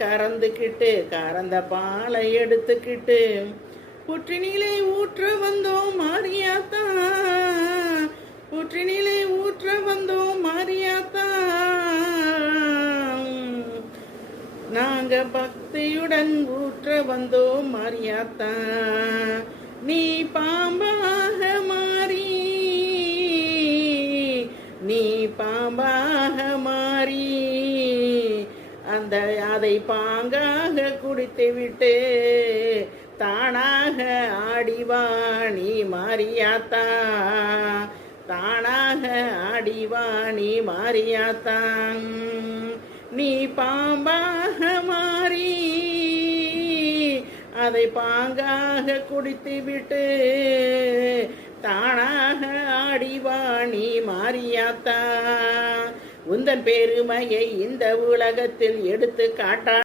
கறந்துக்கிட்டு கறந்த பாலை எடுத்துக்கிட்டு புற்றினிலே ஊற்ற வந்தோம் மாரியாத்தா, புற்றினிலே ஊற்ற வந்தோம் மாரியாத்தா. நாங்க பக்தியுடன் ஊற்ற வந்தோம் மாரியாத்தா. நீ பாம்பாக மாறி, நீ பாம்பாக மாறி அதை பாங்காக குடித்து விட்டு தானாக ஆடிவா நீ மாரியாத்தா, தானாக ஆடிவா நீ மாரியாத்தா. நீ பாம்பாக மாறி அதை பாங்காக குடித்து விட்டு தானாக ஆடிவா நீ மாரியாத்தா. உந்தன் பெருமையை இந்த உலகத்தில் எடுத்து காட்டா